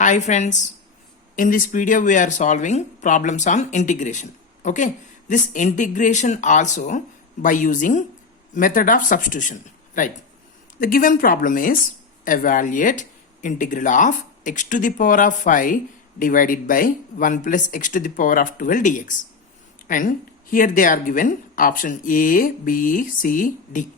Hi friends, in this video we are solving problems on integration. Okay, this integration also by using method of substitution, right? The given problem is evaluate integral of x to the power of 5 divided by 1 plus x to the power of 12 dx. And here they are given option A, B, C, D.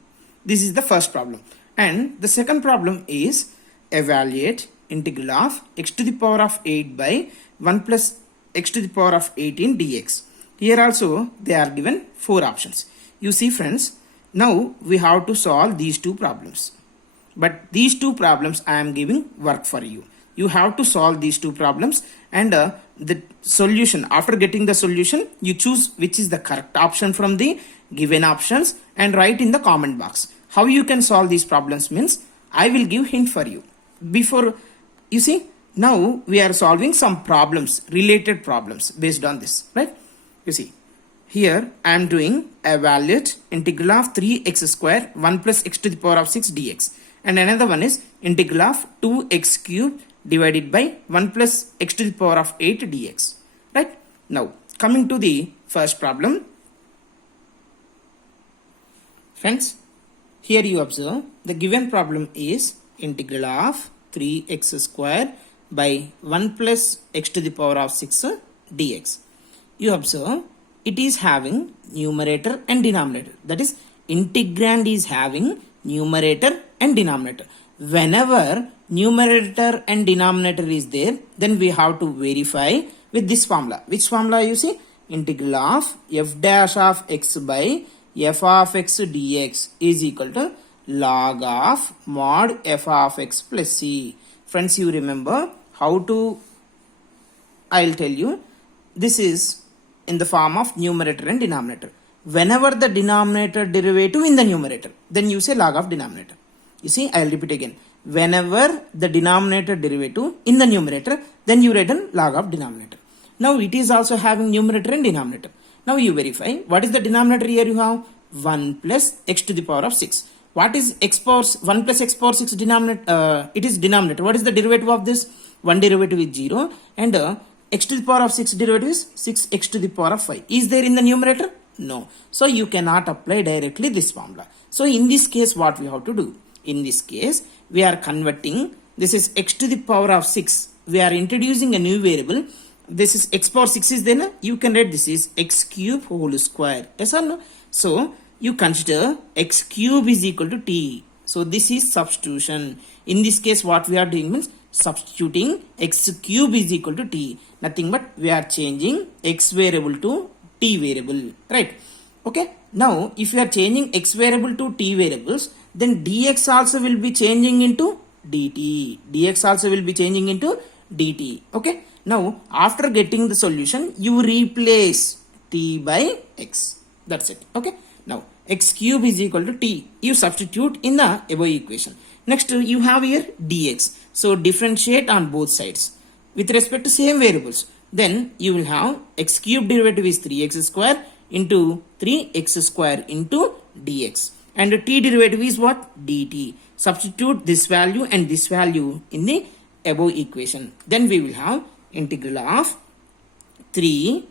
This is the first problem. And the second problem is evaluate integral of x to the power of 8 by 1 plus x to the power of 18 dx. Here also they are given 4 options. You see friends, now we have to solve these two problems. But these two problems I am giving work for you. You have to solve these two problems and the solution, after getting the solution, you choose which is the correct option from the given options and write in the comment box. How you can solve these problems means I will give hint for you. Before, you see, now we are solving some problems, related problems based on this, right? You see, here I am doing evaluate integral of 3x square 1 plus x to the power of 6 dx. And another one is integral of 2x cube divided by 1 plus x to the power of 8 dx. Right? Now, coming to the first problem. Friends, here you observe the given problem is integral of 3x square by 1 plus x to the power of 6 dx. You observe it is having numerator and denominator. That is, integrand is having numerator and denominator. Whenever numerator and denominator is there, then we have to verify with this formula. Which formula you see? Integral of f dash of x by f of x dx is equal to log of mod f of x plus c. Friends, you remember how to, I'll tell you. This is in the form of numerator and denominator. Whenever the denominator derivative in the numerator, then you say log of denominator. You see, I'll repeat again. Whenever the denominator derivative in the numerator, then you write in log of denominator. Now it is also having numerator and denominator. Now you verify what is the denominator here. You have 1 plus x to the power of 6. What is x power 1 plus x power 6 denominator? It is denominator. What is the derivative of this? 1 derivative is 0 and x to the power of 6 derivative is 6x to the power of 5. Is there in the numerator? No. So you cannot apply directly this formula. So in this case, what we have to do? In this case, we are converting, this is x to the power of 6. We are introducing a new variable. This is x power 6 is then, you can write this is x cube whole square. Yes or no? So you consider x cube is equal to t. So this is substitution. In this case, what we are doing means substituting x cube is equal to t. Nothing but we are changing x variable to t variable, right? Okay. Now, if you are changing x variable to t variables, then dx also will be changing into dt. Dx also will be changing into dt. Okay. Now, after getting the solution, you replace t by x. That's it. Okay. Now, x cube is equal to t. You substitute in the above equation. Next, you have here dx. So, differentiate on both sides with respect to same variables. Then, you will have x cube derivative is 3x square into 3x square into dx. And the t derivative is what? dt. Substitute this value and this value in the above equation. Then we will have integral of 3x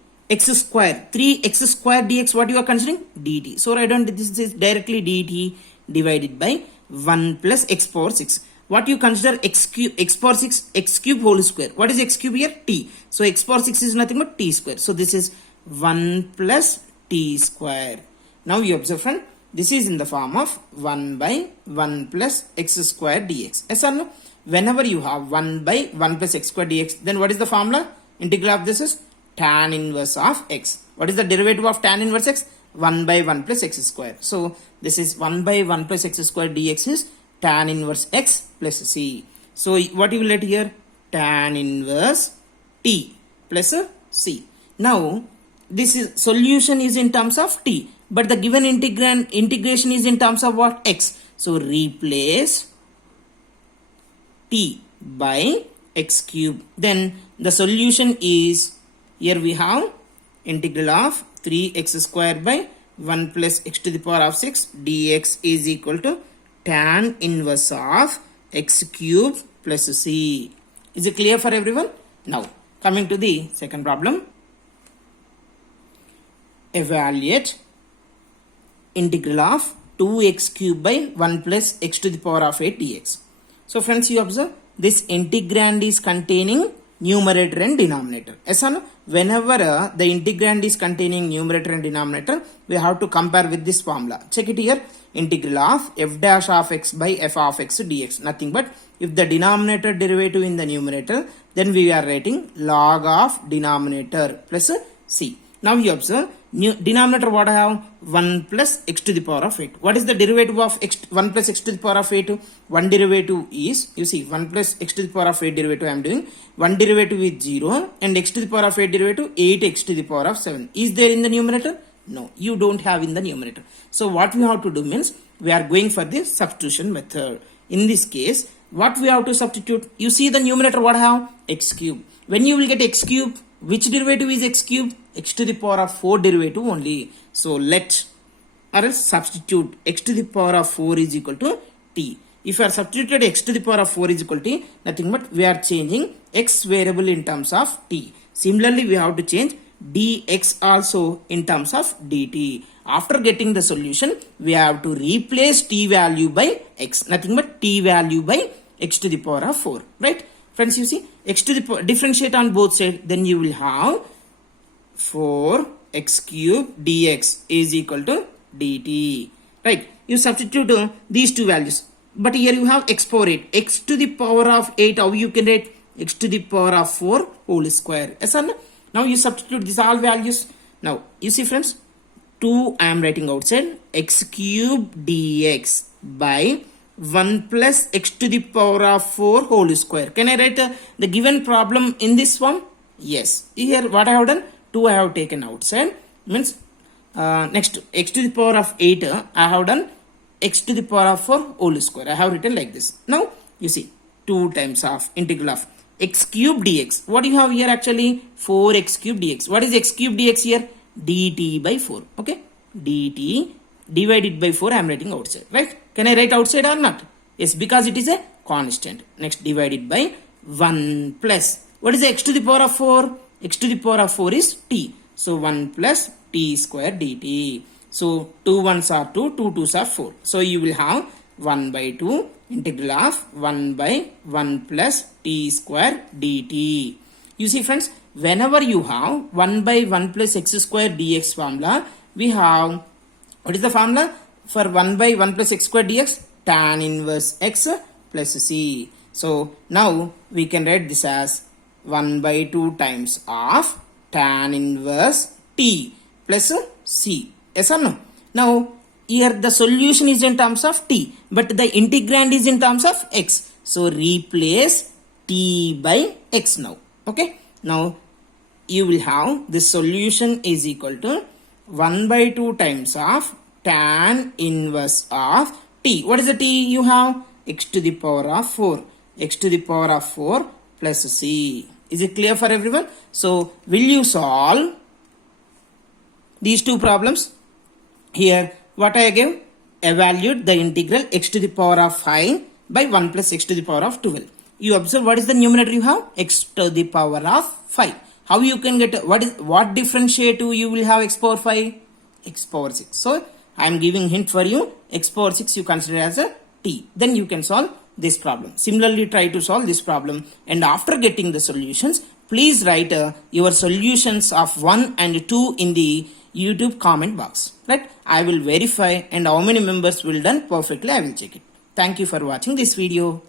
square. 3x square dx, what you are considering? dt. So write down this is directly dt divided by 1 plus x power 6. What you consider x cube, x power 6, x cube whole square. What is x cube here? T. So x power 6 is nothing but t square. So this is 1 plus t square. Now you observe, friend, this is in the form of 1 by 1 plus x square dx. Yes or no? Whenever you have 1 by 1 plus x square dx, then what is the formula? Integral of this is tan inverse of x. What is the derivative of tan inverse x? 1 by 1 plus x square. So this is 1 by 1 plus x square dx is tan inverse x plus c. So what you will get here? Tan inverse t plus c. Now this is solution is in terms of t, but the given integration is in terms of what? X. So replace t by x cube. Then the solution is, here we have integral of 3x square by 1 plus x to the power of 6 dx is equal to tan inverse of x cube plus c. Is it clear for everyone? Now, coming to the second problem. Evaluate integral of 2x cube by 1 plus x to the power of 8 dx. So friends, you observe this integrand is containing numerator and denominator. Yes or no? Whenever the integrand is containing numerator and denominator, we have to compare with this formula. Check it here. Integral of f dash of x by f of x dx. Nothing but if the denominator derivative in the numerator, then we are writing log of denominator plus c. Now you observe, denominator what I have? 1 plus x to the power of 8. What is the derivative of 1 plus x to the power of 8? One derivative is, you see, 1 plus x to the power of 8 derivative I am doing. One derivative is 0 and x to the power of 8 derivative 8x to the power of 7. Is there in the numerator? No, you don't have in the numerator. So what we have to do means, we are going for the substitution method. In this case, what we have to substitute? You see the numerator what I have? X cube. When you will get x cube, which derivative is x cube? X to the power of 4 derivative only. So let or else substitute x to the power of 4 is equal to t. If you are substituted x to the power of 4 is equal to t, nothing but we are changing x variable in terms of t. Similarly, we have to change dx also in terms of dt. After getting the solution, we have to replace t value by x. Nothing but t value by x to the power of 4. Right? Friends, you see, x to the power, differentiate on both sides, then you will have 4x cube dx is equal to dt. Right? You substitute these two values. But here you have x power 8. X to the power of 8, how you can write? X to the power of 4 whole square. Yes or no? Now you substitute these all values. Now, you see friends, 2 I am writing outside. X cube dx by 1 plus x to the power of 4 whole square. Can I write the given problem in this form? Yes. Here what I have done? 2 I have taken outside. Means next x to the power of 8 I have done x to the power of 4 whole square. I have written like this. Now you see 2 times of integral of x cube dx. What do you have here actually? 4x cube dx. What is x cube dx here? dt by 4. Okay. dt divided by 4 I am writing outside. Right? Can I write outside or not? Yes, because it is a constant. Next divided by 1 plus. What is the x to the power of 4? X to the power of 4 is t. So 1 plus t square dt. So 2 1s are 2, 2 2s are 4. So you will have 1 by 2 integral of 1 by 1 plus t square dt. You see friends, whenever you have 1 by 1 plus x square dx formula, we have, what is the formula? For 1 by 1 plus x square dx, tan inverse x plus c. So now we can write this as 1 by 2 times of tan inverse t plus c. Yes or no? Now here the solution is in terms of t, but the integrand is in terms of x. So replace t by x now. Okay. Now you will have the solution is equal to 1 by 2 times of tan inverse of t. What is the t you have? X to the power of 4. X to the power of 4 plus c. Is it clear for everyone? So will you solve these two problems? Here what I gave? Evaluate the integral x to the power of 5 by 1 plus x to the power of 12. You observe what is the numerator you have? X to the power of 5. How you can get, what differentiative you will have x power 5? X power 6. So I am giving hint for you. X power 6 you consider as a t. Then you can solve this problem. Similarly, try to solve this problem, and after getting the solutions, please write your solutions of 1 and 2 in the YouTube comment box. Right? I will verify, and how many members will done perfectly I will check it. Thank you for watching this video.